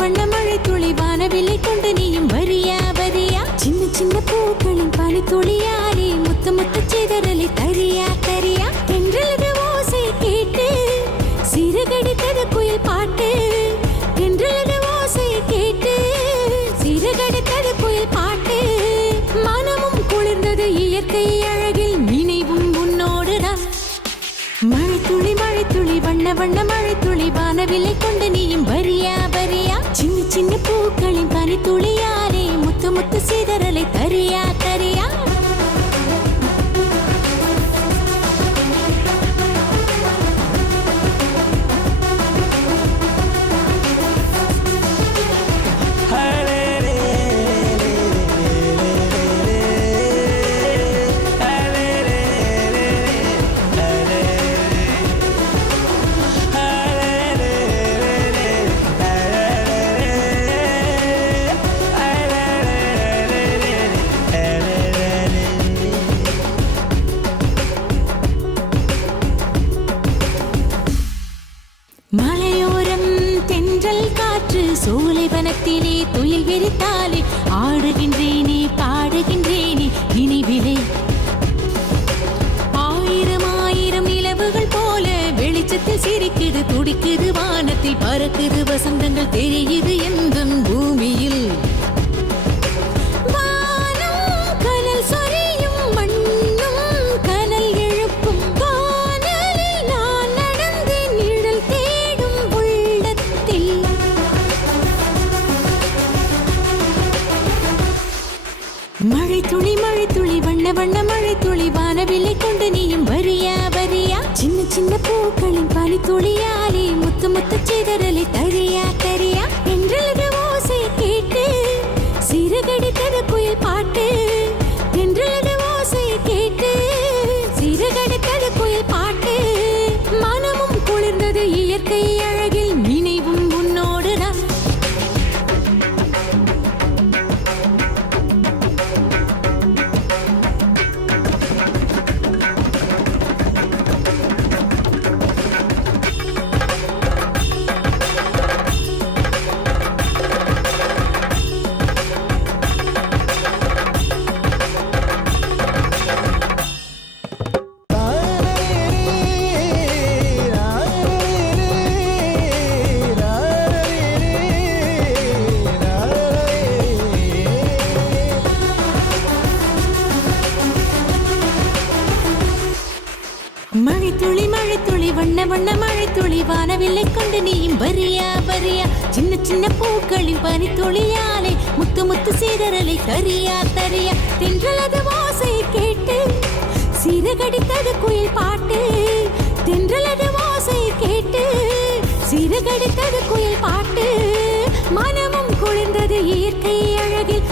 வண்ண மழை துளி வானவில்லை கொண்டு நீயும் வரியா வரியா சின்ன சின்ன பூக்களின் பனி துளியாலே முத்து முத்து சிதறலை தரியா தரியா தென்றலது ஓசை கேட்டு சிறகடித்தது குயில் பாட்டு தென்றலது ஓசை கேட்டு சிறகடித்தது குயில் பாட்டு மனமும் குளிர்ந்தது இயற்கை அழகில் நினைவும் உன்னோடுதான் மழை துளி வண்ண வண்ண மழை துளி வானவில்லை கொண்டு நீயும் வரியா வரியா சின்ன சின்ன பூக்களின் பனி துளியாலே முத்து முத்து சிதறலை தரியா தரியா மலையோரம் தென்றல் காற்று சோலைவனத்திலே துயில் விரித்தாலே ஆடுகின்றேனே பாடுகின்றேனே நினைவிலே ஆயிரம் ஆயிரம் நிலவுகள் போல வெளிச்சத்தில் சிரிக்குது துடிக்குது வானத்தில் பறக்குது வசந்தங்கள் தெரியுது எந்தன் பூமியில் மழை துளி வண்ண வண்ண மழை துளி வானவில்லை கொண்டு நீயும் வரியா வரியா சின்ன சின்ன பூக்களின் பனி துளியாலே முத்து முத்து சிதறலை தரியா தரியா என்றது ஓசை கேட்டு சிறகடித்தது குயில் பாட்டு என்றது ஓசை கேட்டு சிறகடித்தது குயில் பாட்டு மனமும் குளிர்ந்தது இயற்கை அழகில் நினைவும் உன்னோடுதான் மழை துளி வண்ண வண்ண மழை துளி வானவில்லை கொண்டு நீயும் வரியா வரியா சின்ன சின்ன பூக்களின் பனி துளியாலே முத்து முத்து சிதறலை தரியா தரியா தென்றலது ஓசை கேட்டு சிறகடித்தது குயில் பாட்டு தென்றலது ஓசை கேட்டு சிறகடித்தது குயில் பாட்டு மனமும் குளிர்ந்தது இயற்கை அழகில்